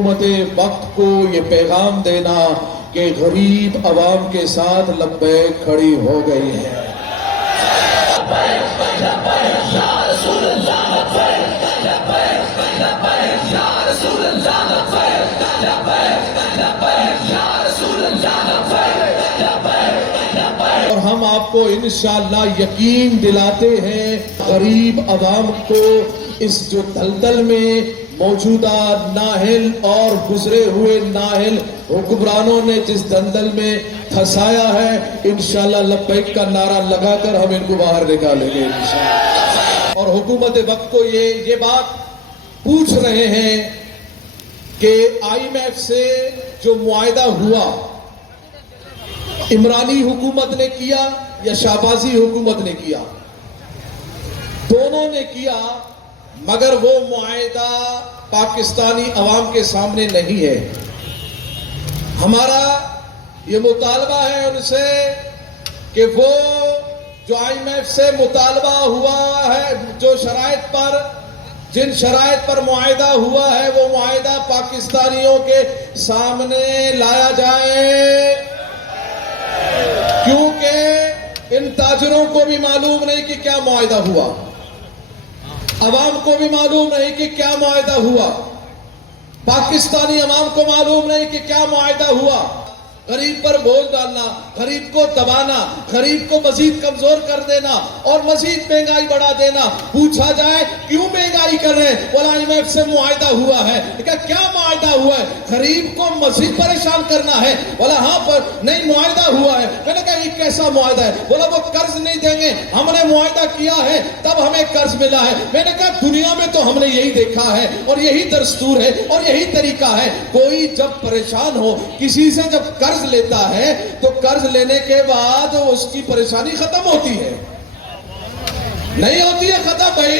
हुकूमत वक्त को ये पैगाम देना कि गरीब अवाम के साथ लब्बैक खड़ी हो गई है। और हम आपको इंशाअल्लाह यकीन दिलाते हैं, गरीब अवाम को इस जो दलदल में मौजूदा नाहिल और गुजरे हुए नाहिल हुक्मरानों ने जिस दलदल में फंसाया है, इंशाअल्लाह लब्बैक का नारा लगाकर हम इनको बाहर निकालेंगे इंशाअल्लाह। और हुकूमत वक्त को ये बात पूछ रहे हैं कि IMF से जो मुआहदा हुआ, इमरानी हुकूमत ने किया या शाहबाजी हुकूमत ने किया? दोनों ने किया, मगर वो मुआहदा पाकिस्तानी अवाम के सामने नहीं है। हमारा ये मुतालबा है उनसे कि वो जो IMF से मुतालबा हुआ है, जो जिन शराइत पर मुआहदा हुआ है, वो मुआहदा पाकिस्तानियों के सामने लाया जाए, क्योंकि इन ताजरों को भी मालूम नहीं कि क्या मुआहदा हुआ, अवाम को भी मालूम नहीं कि क्या मुआहदा हुआ, पाकिस्तानी अवाम को मालूम नहीं कि क्या मुआहदा हुआ। गरीब पर बोझ डालना, गरीब को दबाना, गरीब को मजीद कमजोर कर देना और मजीद महंगाई बढ़ा देना। पूछा जाए क्यों महंगाई कर रहे हैं? बोला IMF से मुआहदा हुआ है। क्या मुआहदा हुआ है? गरीब को मजीद परेशान करना है। बोला हाँ, पर नहीं, मुआहदा हुआ है। मैंने कहा ये कैसा मुआहदा है? बोला वो कर्ज नहीं देंगे, हमने मुआहदा किया है तब हमें कर्ज मिला है। मैंने कहा दुनिया में तो हमने यही देखा है और यही दस्तूर है और यही तरीका है। कोई जब परेशान हो, किसी से जब कर्ज लेता है तो कर्ज लेने के बाद उसकी परेशानी खत्म होती है, नहीं होती है खत्म? भाई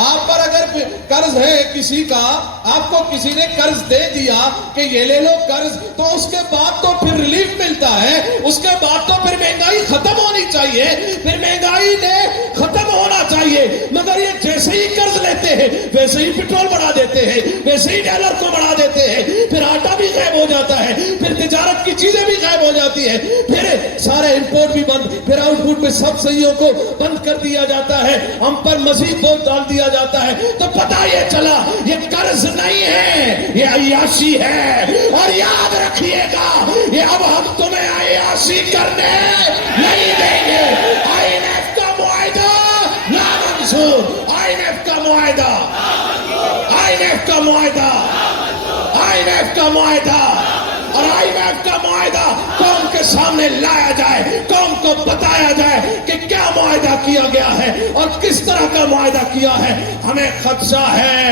आप पर अगर कर्ज है किसी का, आपको किसी ने कर्ज दे दिया कि ये ले लो कर्ज, तो उसके बाद तो फिर रिलीफ मिलता है, उसके बाद तो फिर महंगाई खत्म होनी चाहिए, फिर महंगाई ने खत्म होना चाहिए। मगर ये जैसे ही कर्ज लेते हैं वैसे ही पेट्रोल बढ़ा देते हैं, वैसे ही डॉलर को बढ़ा देते हैं, फिर आटा भी गायब हो जाता है, फिर तिजारत की चीजें भी गायब हो जाती है, फिर सारे इंपोर्ट भी बंद, फिर आउटपुट में सब्सिडियों को बंद कर दिया जाता है, हम पर मजीद बोझ डाल दिया जाता है। तो पता ये चला ये कर्ज नहीं है, ये अय्याशी है। और याद रखिएगा, ये अब हम तुम्हें अय्याशी करने नहीं देंगे। IMF का मुआहदा नामंजूर, IMF का मुआहदा, IMF का मुआहदा, IMF का मुआहदा। और IMF का मुआहदा कौम के सामने लाया जाए, कौम को बताया जाए कि क्या मुआहदा किया गया है और किस तरह का मुआहदा किया है। हमें खदशा है,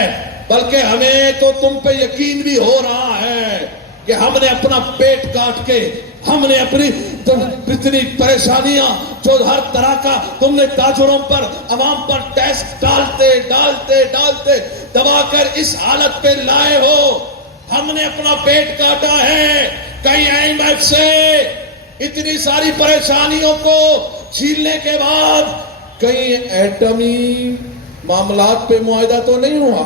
बल्कि हमें तो तुम पे यकीन भी हो रहा है कि हमने अपना पेट काट के, हमने अपनी इतनी परेशानियां जो हर तरह का तुमने ताजरों पर, अवाम पर टैक्स डालते डालते डालते दबाकर इस हालत पे लाए हो। हमने अपना पेट काटा है। कहीं IMF से इतनी सारी परेशानियों को झेलने के बाद कहीं एटमी मामलात पे मुआहदा तो नहीं हुआ?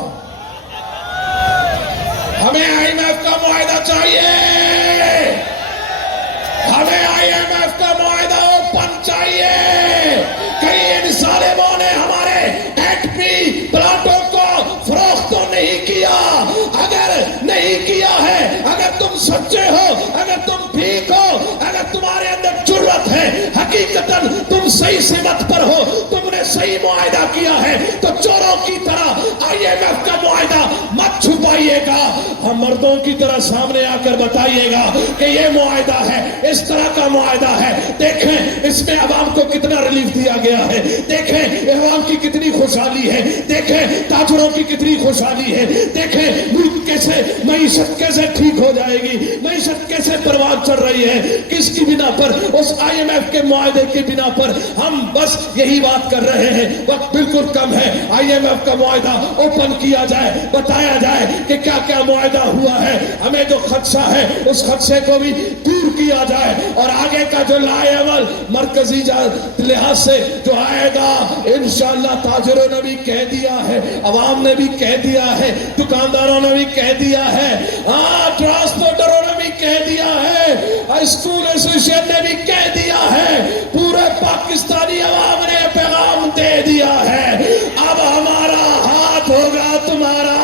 हमें IMF का मुआहदा चाहिए, हमें IMF का मुआहदा ओपन चाहिए। कहीं इन सालिमों ने हमारे एटमी प्लांटों को फरोख्त तो नहीं किया? अगर नहीं किया है, अगर तुम सच्चे हो, अगर तुम ठीक हो, अगर तुम्हारे अंदर जुर्रत है, हकीकतन तुम सही सिमत पर हो, तुमने सही मुआहदा किया है, तो चोरों की तरह IMF का मुआहदा मत छुपाइएगा। हम मर्दों की तरह सामने आकर बताइएगा कि ये मुआहदा है, इस तरह का मुआहदा है। देखें इसमें अवाम को कितना रिलीफ दिया गया है, देखें अवाम की कितनी खुशहाली है, देखें ताजरों की कितनी खुशहाली है, देखें मुल्क कैसे, मईशत कैसे ठीक हो जाएगी, मईशत कैसे परवान चढ़ रही है। किसकी बिना पर? उस IMF के मुआहदे की बिना पर। हम बस यही बात कर रहे हैं, वक्त बिल्कुल कम है। IMF का मुआहदा ओपन किया जाए, बताया जाए कि क्या क्या मुआहदा हुआ है। हमें जो खदशा है उस खदशे को भी दूर किया जाए और आगे का जो लाएवल मरकजी लिहाज से जो आएगा, इंशाअल्लाह ताजरों ने भी कह दिया है, अवाम ने भी कह दिया है, दुकानदारों ने भी कह दिया है اسکول ایسوسیشن نے بھی کہہ دیا ہے، پورے پاکستانی عوام نے پیغام دے دیا ہے، اب ہمارا ہاتھ ہوگا تمہارا